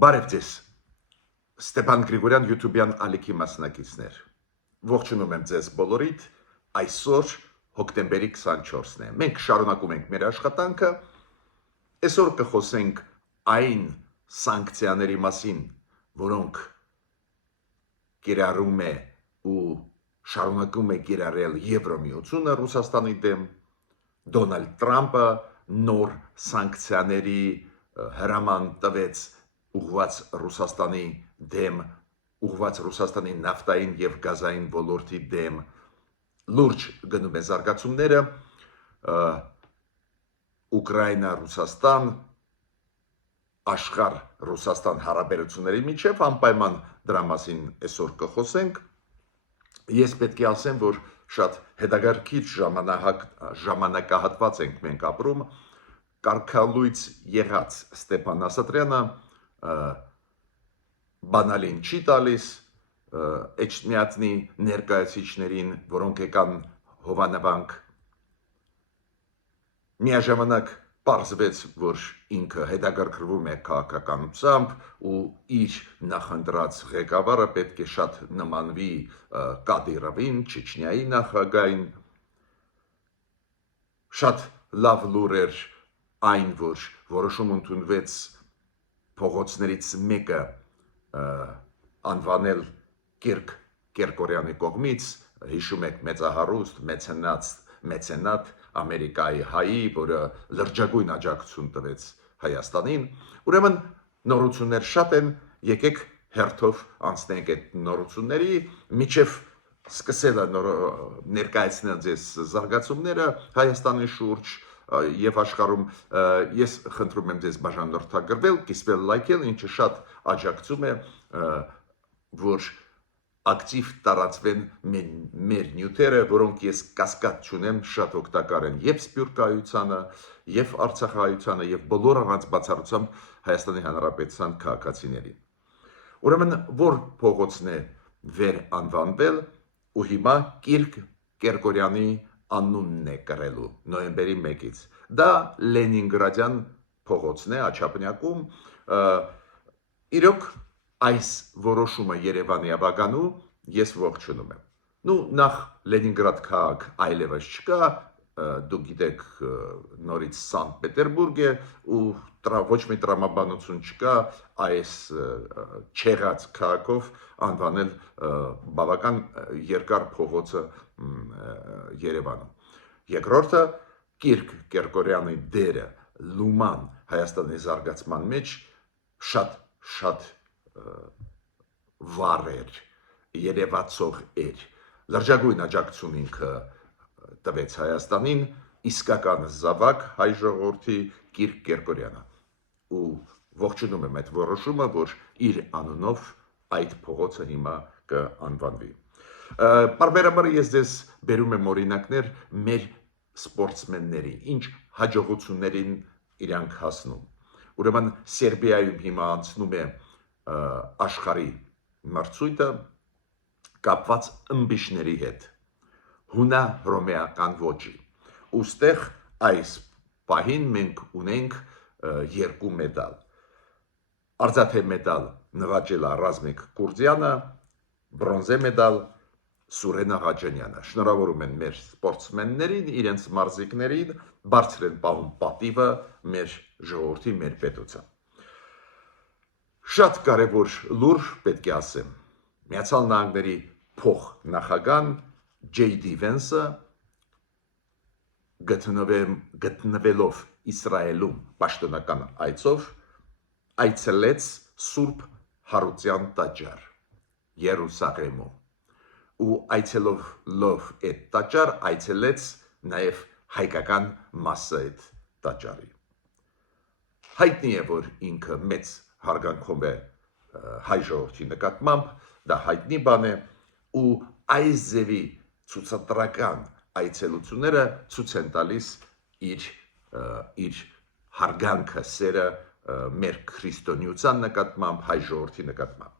Բարև ձեզ, Ստեփան Գրիգորյան YouTube-յան ալիքի մասնակիցներ, ողջունում եմ ձեզ բոլորիդ, այսօր հոկտեմբերի 24-ն է, մենք շարունակում ենք մեր աշխատանքը, այսօր կխոսենք այն սանկցիաների մասին, որոնք կիրառում է ու շարունակում է կիրառել Եվրամիությունը Ռուսաստանի դեմ, Դոնալդ Տրամպը նոր սանկցիաների հրաման տվեց ուղղված Ռուսաստանի դեմ, ուղղված Ռուսաստանի նավթային և գազային ոլորտի դեմ, լուրջ գնում է զարգացումները, Ուկրաինա-Ռուսաստան, աշխարհ-Ռուսաստան հարաբերությունների միջև անպայման դրա մասին այսօր կխոսենք, ես պետք է ասեմ, որ շատ հետաքրքիր ժամանակահատված ենք մենք ապրում, կարգալույծ եղած Ստեփան Ասատրյանը բանալին չի տալիս Էջմիածնի ներկայացուցիչներին, որոնք եկան Հովանավանք, միաժամանակ պարզվեց, որ ինքը հետաքրքրվում է քաղաքականությամբ ու իր նախընտրած ղեկավարը պետք է շատ նմանվի Կադիրովին, Չեչնիայի նախագահին, շատ լավ լուր էր այն, որ որոշում ընդունվեց փողոցներից մեկը անվանել Կիրք Կերկորյանի կողմից, հիշում եք մեծահարուստ, մեծենատ Ամերիկայի հայի, որը լրջագույն աջակցություն տվեց Հայաստանին, ուրեմն նորություններ շատ են, եկեք հերթով անցնենք այդ նորությունների, միջև սկսել է ներկայացնել ձեզ զարգացումները Հայաստանի շուրջ և աշխարհում, ես խնդրում եմ ձեզ բաժանորդագրվել, կիսվել, լայքել, ինչը շատ աջակցում է, որ ակտիվ տարածվեն մեր նյութերը, որոնք ես կասկած չունեմ շատ օգտակար են և սփյուռքահայությանը, և արցախահայությանը, և բոլոր առանց բացառությամբ Հայաստանի Հանրապետության քաղաքացիներին։ Ուրեմն որ փողոցն է վերանվանվել ու հիմա Կիրք Կերկորյանի անունն է կրելու նոյեմբերի 1-ից։ Դա Լենինգրադյան փողոցն է Աչափնյակում, իրոք այս որոշումը Երևանի ավագանու ես ողջունում եմ։ Նախ Լենինգրադ քաղաք այլևս չկա, դուք գիտեք նորից Սանկտ Պետերբուրգ է ու ոչ մի տրամաբանություն չկա այս չեղած քաղաքով անվանել բավական երկար փողոցը Երևանում։ Երկրորդը Կիրք Կերկորյանի դերը լուման Հայաստանի զարգացման մեջ շատ վառ էր, երևացող էր, լրջագույն աջակցություն ինքը տվեց Հայաստանին, իսկական զավակ հայ ժողովրդի Կիրք Կերկորյանը ու ողջունում եմ այդ որոշումը, որ իր անունով այդ փողոցը հիմա կանվանվի։ Պարբերաբար ես ձեզ բերում եմ օրինակներ մեր սպորտսմենների, ինչ հաջողություններին իրանք հասնում։ Ուրեմն Սերբիայում հիմա անցնում է աշխարհի մրցույթը կապված ըմբիշների հետ, հունա-հռոմեական ոճի, ուստեղ այս պահին մենք ունենք 2 մեդալ, արծաթե մեդալ նվաճել է Ռազմիկ Կուրձյանը, բրոնզե մեդալ Սուրեն Աղաջանյանը, շնորհավորում են մեր սպորտսմեններին, իրենց մարզիկներին, բարձր են պահում պատիվը մեր ժողովրդի, մեր պետության։ Շատ կարևոր լուր պետք է ասեմ, Միացյալ Նահանգների փոխնախագահ J.D. Vance-ը գտնվելով Իսրայելում պաշտոնական այցով այցելեց Սուրբ Հարության տաճար Երուսաղեմում ու այցելելով այդ տաճար այցելեց նաև հայկական մասը այդ տաճարի։ Հայտնի է, որ ինքը մեծ հարգանքով է հայ ժողովրդի նկատմամբ, դա հայտնի բան է ու այս ձևի ցուցադրական այցելությունները ցույց են տալիս իր հարգանքը, սերը մեր քրիստոնեության նկատմամբ, հայ ժողովրդի նկատմամբ։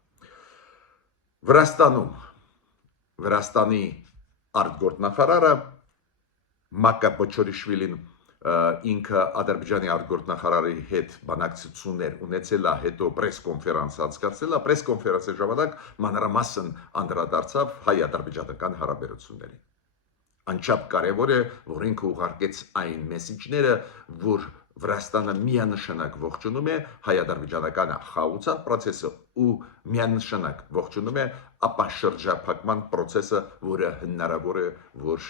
Վրաստանի արտգործնախարարը Մակա Պոչորիշվիլին ինքը Ադրբեջանի արտգործնախարարի հետ բանակցություններ ունեցել է, հետո պրես-կոնֆերանս անցկացրել է, պրես-կոնֆերանսի ժամանակ մանրամասն անդրադարձավ հայ-ադրբեջանական հարաբերություններին։ Անչափ կարևոր է, որ ինքը ուղարկեց այն մեսիջները, որ Վրաստանը միանշանակ ողջունում է հայ-ադրբեջանական խաղաղության process-ը ու միանշանակ ողջունում է ապաշրջափակման process-ը, որը հնարավոր է, որ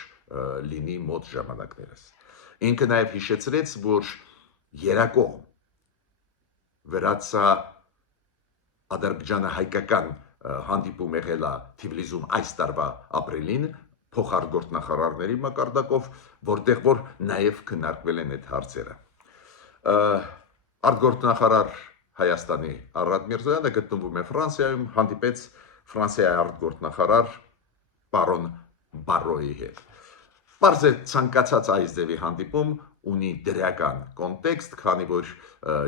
լինի մոտ ժամանակներս։ Ինքը նաև հիշեցրեց, որ երակողմ վրացա Ադրբեջանը հայկական հանդիպում եղել է Թիֆլիսում այս տարվա ապրիլին փոխարտգործնախարարների մակարդակով, որտեղ որ նաև քննարկվել են այդ հարցերը։ Արտգործնախարար Հայաստանի Արադ Միրզոյանը գտնվում է Ֆրանսիայում, հանդիպեց Ֆրանսիայի արտգործնախարար պարոն Բարոյի հետ։ Պարզ է ցանկացած այս ձևի հանդիպում ունի դրական կոնտեքստ, քանի որ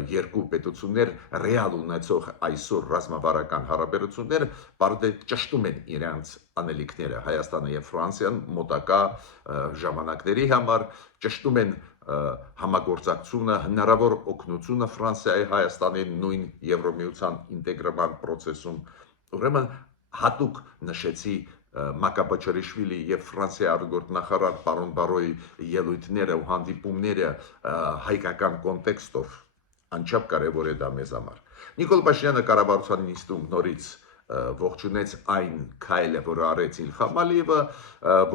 երկու պետություններ ռեալ ունեցող այսօր ռազմավարական հարաբերությունները բարդ է ճշտում են իրենց անելիքները Հայաստանը եւ Ֆրանսիան մոտակա ժամանակների համար, ճշտում են համագործակցությունը, հնարավոր օգնությունը Ֆրանսիայի Հայաստանի նույն Եվրոմիության ինտեգրման process-ում։ Ուրեմն հատուկ նշեցի Մակաբաչարիշվիլի եւ Ֆրանսիայի արտգործնախարար պարոն Բարոյի ելույթները ու հանդիպումները հայկական կոնտեքստով անչափ կարևոր է դա մեզ համար։ Նիկոլ Փաշինյանը կառավարության նիստում նորից ողջունեց այն քայլը, որը արեց Իլհամ Ալիևը,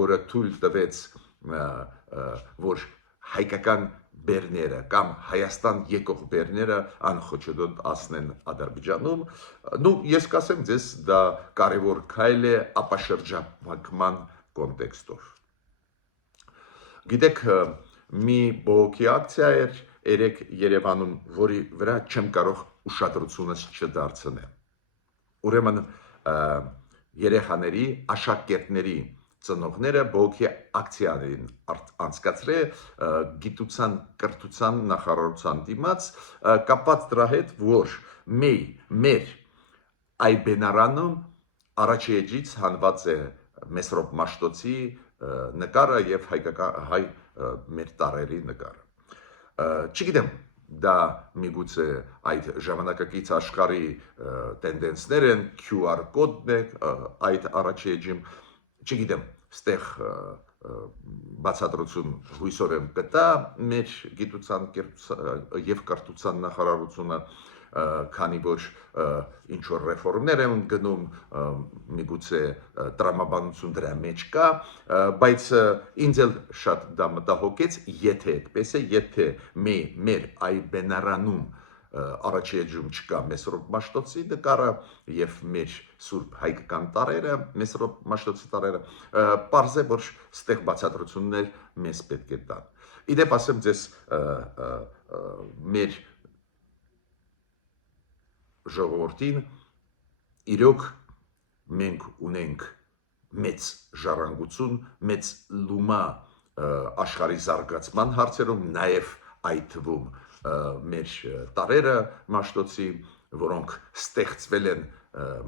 որը թույլ տվեց, որ հայկական բերները կամ Հայաստան եկող բերները անխոչոտ ասնեն Ադրբեջանում, ես կասեմ ձեզ դա կարևոր քայլ է ապաշրջափակման կոնտեքստով։ Գիտեք, մի բողոքի ակցիա էր երեք Երևանում, որի վրա չեմ կարող ուշադրությունս չդարձնել։ Ուրեմն երեխաների, աշակերտների ծնողները բողոքի ակցիաներին անցկացրել գիտության կրթության նախարարության դիմաց կապված դրա հետ, որ մեր այբենարանում առաջի էջից հանված է Մեսրոպ Մաշտոցի նկարը եւ հայ մեր տարերի նկարը։ Չգիտեմ, դա միգուցե այդ ժամանակակից աշխարհի տենդենսներ են, QR կոդն է այդ առաջի էջում, չգիտեմ, ստեղ բացատրություն հույսով եմ կտա մեր գիտության եւ կրթության նախարարությունը, քանի որ ինչ որ ռեֆորմներ են գնում, միգուցե տրամաբանություն դրա մեջ կա, բայց ինձ էլ շատ դա մտահոգեց, եթե այդպես է, եթե մեր այբենարանում առաջի էջում չկա Մեսրոպ Մաշտոցի նկարը եւ մեր սուրբ հայկական տարերը, Մեսրոպ Մաշտոցի տարերը, պարզ է, որ ստեղ բացատրություններ մեզ պետք է տան։ Իդեպ ասեմ ձեզ, մեր ժողովրդին իրոք մենք ունենք մեծ ժառանգություն, մեծ լումա աշխարհի զարգացման հարցերում, նաև այդ թվում մեր տարերը Մաշտոցի, որոնք ստեղծվել են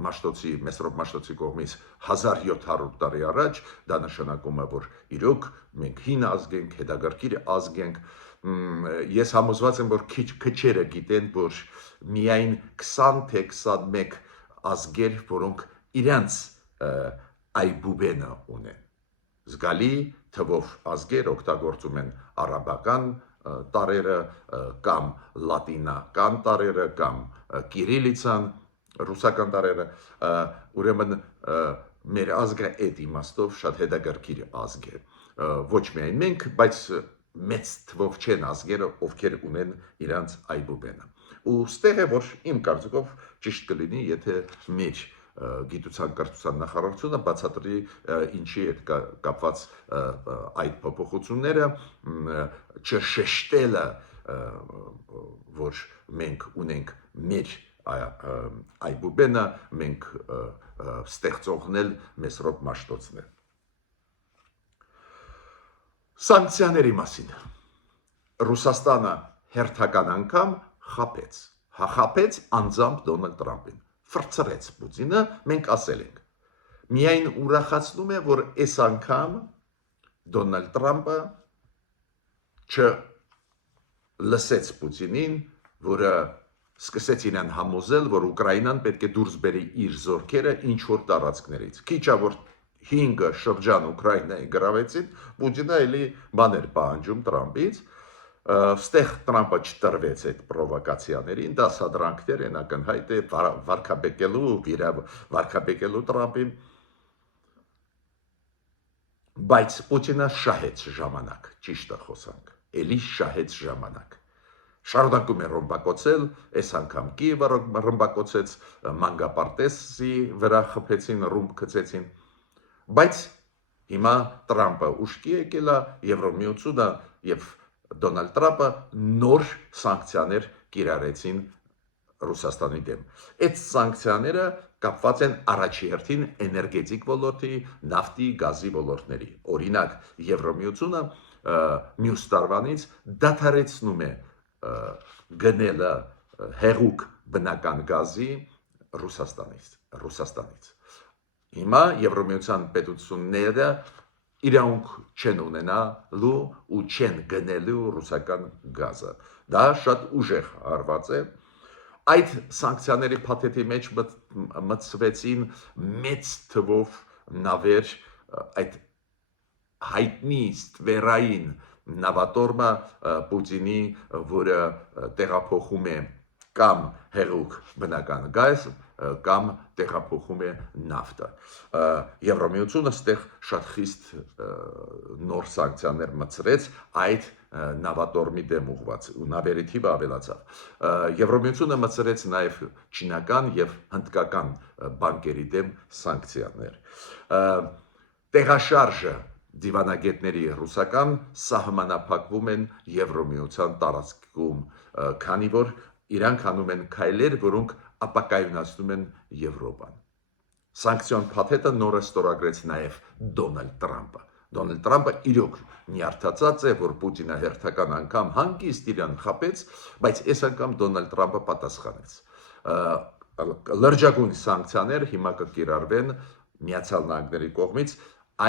Մաշտոցի, Մեսրոպ Մաշտոցի կողմից 1700 տարի առաջ, դա նշանակում է, որ իրոք մենք հին ազգ ենք, հետաքրքիր ազգ ենք, ես համոզված եմ, որ քչերը գիտեն, որ միայն 20 թե 21 ազգեր, որոնք իրենց այբուբենը ունեն, զգալի թվով ազգեր օգտագործում են արաբական տարերը կամ լատինական տարերը կամ կիրիլիցան, ռուսական տարերը, ուրեմն մեր ազգը այդ իմաստով շատ հետաքրքիր ազգ է, ոչ միայն մենք, բայց մեծ թվով չեն ազգերը, ովքեր ունեն իրանց այբուբենը։ Ու ստեղ է, որ իմ կարծիքով ճիշտ կլինի, եթե մեր գիտության կրթության նախարարությունը բացատրի ինչի հետ կապված այդ փոփոխությունները, չշեշտելը, որ մենք ունենք մեր այբուբենը, մենք ստեղծողնել Մեսրոպ Մաշտոցն է։ Սանկցիաների մասին Ռուսաստանը հերթական անգամ խաբեց անձամբ Դոնալդ Տրամփին, ֆրցրեց Պուտինը, մենք ասել ենք։ Միայն ուրախացնում է, որ այս անգամ Դոնալդ Տրամփը լսեց Պուտինին, որը սկսեց իրեն համոզել, որ Ուկրաինան պետք է դուրս բերի իր զորքերը ինչ որ տարածքներից։ Քիչ է որ 5 շրջան Ուկրաինայի գրավեցին, Պուտինը էլի բաներ պահանջում Տրամպից, ստեղ Տրամպը չտրվեց այդ պրովոկացիաներին, դասադրանքներ են ակնհայտ է վարկաբեկելու Տրամպին, բայց Պուտինը շահեց ժամանակ, ճիշտ է խոսանք, էլի շահեց ժամանակ։ Շարունակում է ռմբակոծել, այս անգամ Կիևը ռմբակոծեց, Մանգապարտեսի վրա խփեցին, ռումբ գցեցին, բայց հիմա Տրամպը ուշքի եկել է, Եվրոմիությունը եւ Դոնալդ Տրամպը նոր սանկցիաներ կիրառեցին Ռուսաստանի դեմ։ Այդ սանկցիաները կապված են առաջի հերթին էներգետիկ ոլորտի, նավթի, գազի ոլորտների։ Օրինակ, Եվրոմիությունը մյուս տարվանից դադարեցնում է գնելը հեղուկ բնական գազի Ռուսաստանից։ Հիմա Եվրոմիության պետությունները իրավունք չեն ունենալու ու չեն գնելու ռուսական գազը։ Դա շատ ուժեղ հարված է։ Այդ սանկցիաների փաթեթի մեջ մտցվեցին մեծ թվով նավեր, այդ հայտնի ստվերային նավատորմը Պուտինի, որը տեղափոխում է կամ հեղուկ բնական գազ, կամ տեղափոխում է նավթը։ Եվրոմիությունը ստեղ շատ խիստ նոր սանկցիաներ մտցրեց այդ նավատորմի դեմ ուղված ու նավերի թիվը ավելացավ։ Եվրոմիությունը մտցրեց նաև չինական եւ հնդկական բանկերի դեմ սանկցիաներ։ Տեղաշարժը դիվանագետների ռուսական սահմանափակվում են Եվրոմիության տարածքում, քանի որ իրանք անում են քայլեր, որոնք ապակայունացնում են Եվրոպան։ Սանկցիոն փաթեթը նորը ստորագրեց նաև Դոնալդ Տրամպը։ Դոնալդ Տրամպը իրոք նյարդացած է, որ Պուտինը հերթական անգամ հանգիստ իրան խապեց, բայց այս անգամ Դոնալդ Տրամպը պատասխանեց։ Լրջագույն սանկցիաներ հիմա կկիրառվեն Միացյալ Նահանգների կողմից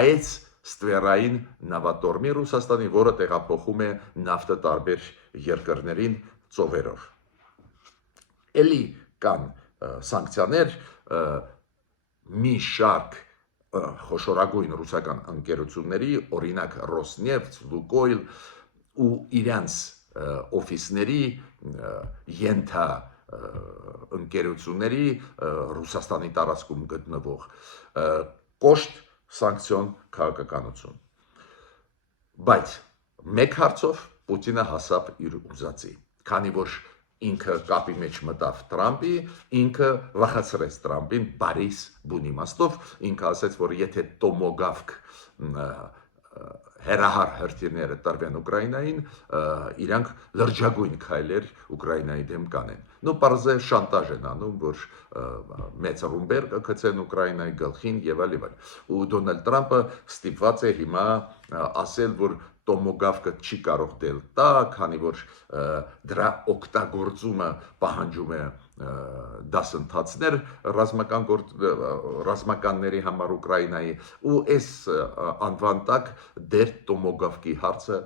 այս ստվերային նավատորմի Ռուսաստանի, որը տեղափոխում է նավթը տարբեր երկրներին ծովերով։ Էլի կան սանկցիաներ մի շարք խոշորագույն ռուսական ընկերությունների, օրինակ Ռոսնեֆտ, Լուկոյլ ու իրանց օֆիսների ենթա ընկերությունների Ռուսաստանի տարածքում գտնվող կոշտ սանկցիոն քաղաքականություն։ Բայց մեկ հարցով Պուտինը հասավ իր ուզածի, քանի որ ինքը կապի մեջ մտավ Տրամպի, ինքը վախացրեց Տրամպին բարիս բուն իմաստով, ինքը ասեց, որ եթե տոմոգավք հերահար հրթիռները տրվեն Ուկրաինային, իրանք լրջագույն քայլեր Ուկրաինայի դեմ կանեն։ Նո պարզե շանտաժ են անում, որ մեծ ռումբեր կգցեն Ուկրաինայի գլխին եւ այլ։ Ու Դոնալդ Տրամպը ստիպված է հիմա ասել, որ տոմոգավկը չի կարող դել տա, քանի որ դրա օգտագործումը պահանջում է դասընթացներ ռազմականների համար Ուկրաինայի ու այս անվան տակ դեր տոմոգավկի հարցը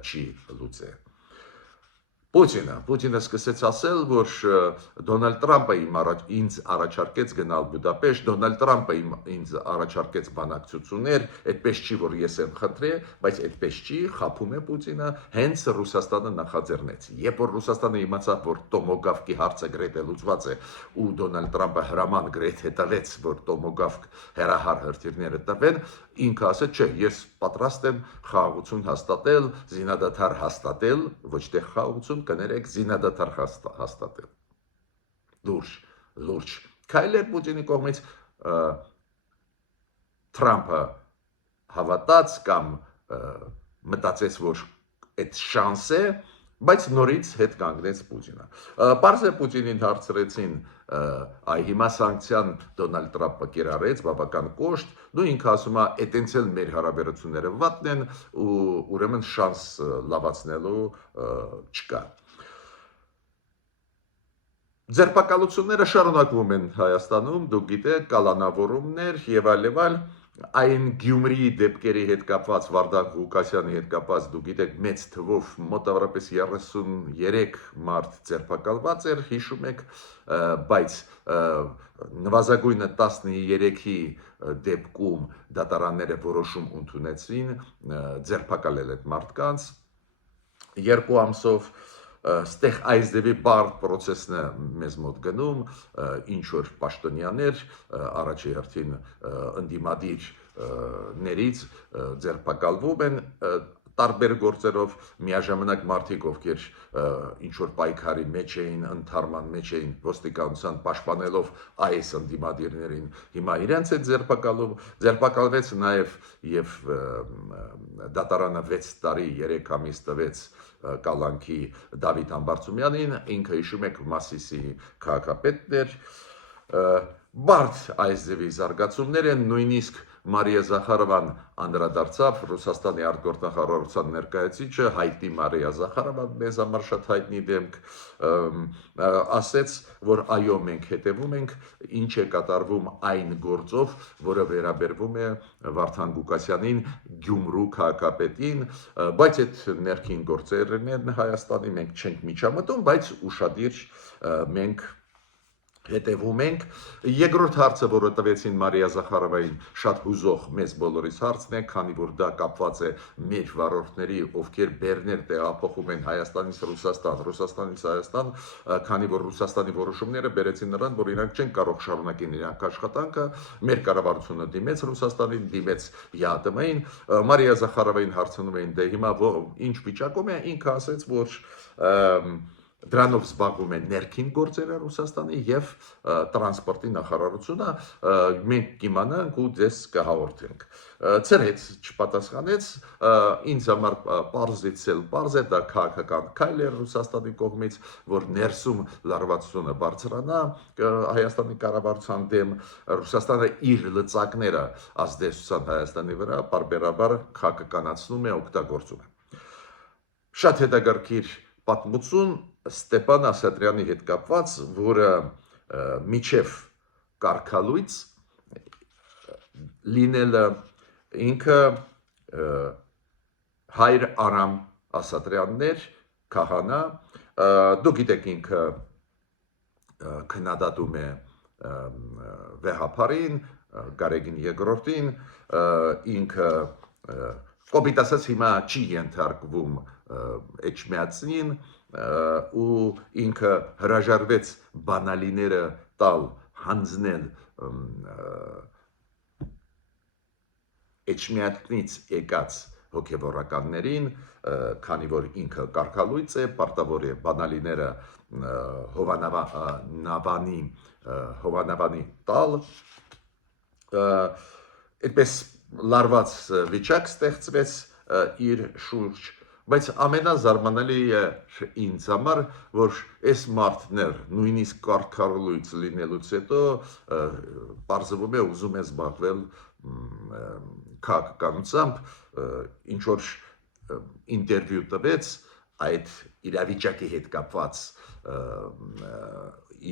չի լուծե։ Պուտինը սկսեց ասել, որ Դոնալդ Տրամպը ինձ առաջարկեց գնալ Բուդապեշտ, Դոնալդ Տրամպը ինձ առաջարկեց բանակցություններ, այդպես չի, որ ես եմ խնդրել, բայց այդպես չի, խաբում է Պուտինը, հենց Ռուսաստանը նախաձեռնեց։ Երբ որ Ռուսաստանը իմացավ, որ տոմոգավկի հարցը գրեթե լուծված է, ու Դոնալդ Տրամպը հրաման գրեթե տվեց, որ տոմոգավկ հերահար հրթիռները տրվեն, ինքը ասեց, չէ, ես պատրաստ եմ խաղաղություն հաստատել, զինադադար հաստատել, ոչ թե խաղաղություն, կներեք, զինադադար հաստատել։ Լուրջ քայլեր Պուտինի կողմից, Տրամպը հավատաց կամ մտածեց, որ այդ շանս է, բայց նորից հետ կանգնեց Պուտինը։ Պարզ է Պուտինին հարցրեցին, այ հիմա սանկցիան Դոնալդ Տրամպը կիրառեց, բավական կոշտ, դու ինքը ասում է, այտենց էլ մեր հարաբերությունները վատն են ու ուրեմն շանս լավացնելու չկա։ Ձերբակալությունները շարունակվում են Հայաստանում, դուք գիտեք, կալանավորումներ եւ այլ, Այն Գյումրիի դեպքերի հետ կապված, Վարդան Ղուկասյանի հետ կապված, դուք գիտեք, մեծ թվով մոտավորապես 33 մարդ ձերբակալված էր, հիշում եք, բայց նվազագույնը 13-ի դեպքում դատարանները որոշում ընդունեցին ձերբակալել այդ մարդկանց 2 ամսով Ստեղ այս դեպի բարդ պրոցեսն է մեզ մոտ գնում, ինչ որ պաշտոնյաներ առաջի հերթին ընդդիմադիրներից ձերբակալվում են տարբեր գործերով միաժամանակ մարդիկ, ովքեր ինչ որ պայքարի մեջ էին, ընդհարման մեջ էին ոստիկանության պաշտպանելով այս ընդդիմադիրներին, հիմա իրենց հետ ձերբակալվեց նաև եւ դատարանը 6 տարի 3 ամիս տվեց կալանքի Դավիթ Համբարձումյանին, ինքը հիշում եք Մասիսի քաղաքապետն էր, բարդ այս ձևի զարգացումներ են, նույնիսկ Մարիա Զախարովան անդրադարձավ Ռուսաստանի արտգործնախարարության ներկայացուցիչը հայտնի Մարիա Զախարովան մեզ համար շատ հայտնի դեմք ասեց, որ այո մենք հետևում ենք ինչ է կատարվում այն գործով, որը վերաբերվում է Վարդան Ղուկասյանին, Գյումրու քաղաքապետին, բայց այդ ներքին գործերն են Հայաստանի, մենք չենք միջամտում, բայց ուշադիր մենք հետևում ենք։ Երկրորդ հարցը, որը տվեցին Մարիա Զախարովային, շատ հուզող մեզ բոլորիս հարցն է, քանի որ դա կապված է մեր վարորդների, ովքեր բեռներ տեղափոխում են Հայաստանից Ռուսաստան, Ռուսաստանից Հայաստան, քանի որ Ռուսաստանի որոշումները բերեցին նրան, որ իրանք չեն կարող շարունակեն իրանք աշխատանքը, մեր կառավարությունը դիմեց Ռուսաստանին, դիմեց ԵԱՏՄ-ին, Մարիա Զախարովային հարցնում էին, դե հիմա ինչ վիճակում է, ինքը ասեց, որ դրանով զբաղվում է ներքին գործերը Ռուսաստանի եւ տրանսպորտի նախարարությունը, մենք կիմանանք ու ձեզ կհաղորդենք։ Ցերեց չպատասխանեց, ինձ համար պարզից էլ պարզ է, դա քաղաքական քայլ է Ռուսաստանի կողմից, որ ներսում լարվածությունը բարձրանա Հայաստանի կառավարության դեմ, Ռուսաստանը իր լծակները ազդեցության Հայաստանի վրա բարբերաբար քաղաքականացնում է, օգտագործում է։ Շատ հետաքրքիր պատմություն Ստեփան Ասատրյանի հետ կապված, որը միջև կարգալույց լինելը ինքը Հայր Արամ Ասատրյանն էր, քահանա, դուք գիտեք ինքը քննադատում է Վեհափարին, Գարեգին երկրորդին, ինքը կոպիտ ասած հիմա չի ենթարկվում Էջմիածնին ու ինքը հրաժարվեց բանալիները տալ հանձնել Էջմիածնից եկած հոգևորականներին, քանի որ ինքը կարգալույծ է, պարտավոր է բանալիները Հովանավանի տալ, այդպես լարված վիճակ ստեղծվեց իր շուրջ, բայց ամենազարմանալիը ինձ համար, որ այս մարդներ նույնիսկ կարգալույծ լինելուց հետո պարզվում է ուզում է զբաղվել քաղաքականությամբ, ինչ որ ինտերվյու տվեց այդ իրավիճակի հետ կապված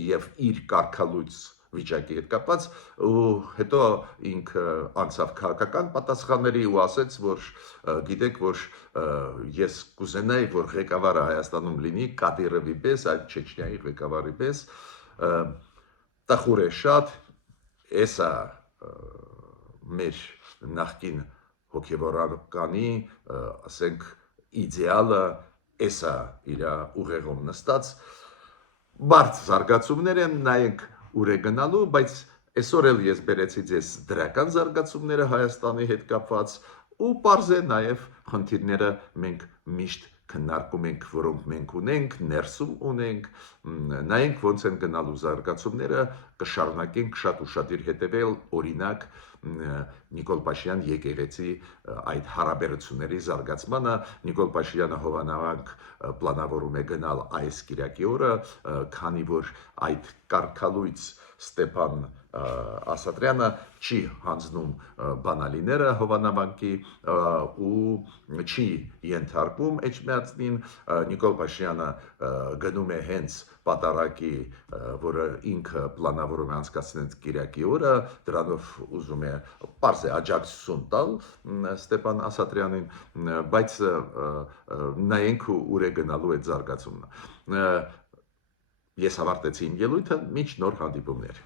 եւ իր կարգալույծ վիճակի հետ կապված ու հետո ինքը անցավ քաղաքական պատասխանների ու ասեց, որ գիտեք, որ ես կուզենայի, որ ղեկավարը Հայաստանում լինի Կադիրովի պես, այդ Չեչնիայի ղեկավարի պես, տխուր է շատ, էսա մեր նախկին հոգևորականի, ասենք, իդեալը, էսա իր ուղեղում նստած, բարդ զարգացումներ են, նայենք ուր է գնալու, բայց այսօր էլ ես բերեցի ձեզ դրական զարգացումները Հայաստանի հետ կապված ու պարզ է նաև խնդիրները մենք միշտ քննարկում ենք, որոնք մենք ունենք, ներսում ունենք, նայենք ոնց են գնալու զարգացումները, կշարունակենք շատ ուշադիր հետևել, օրինակ Նիկոլ Փաշինյան եկեղեցի այդ հարաբերությունների զարգացմանը, Նիկոլ Փաշինյանը հովանավանք պլանավորում է գնալ այս կիրակի օրը, քանի որ այդ կարգալույծ Ստեփան Ասատրյանը չի հանձնում բանալիները հովանավանքի ու չի ենթարկվում Էջմիածնին, Նիկոլ Փաշինյանը գնում է հենց պատարագի, որը ինքը պլանավորում է անցկացնել Կիրակի օրը, դրանով ուզում է պարզ է աջակցություն տալ Ստեփան Ասատրյանին, բայց նայենք ուր է գնալու այդ զարգացումը։ Ես ավարտեցի իմ ելույթը, մինչ նոր հանդիպումներ։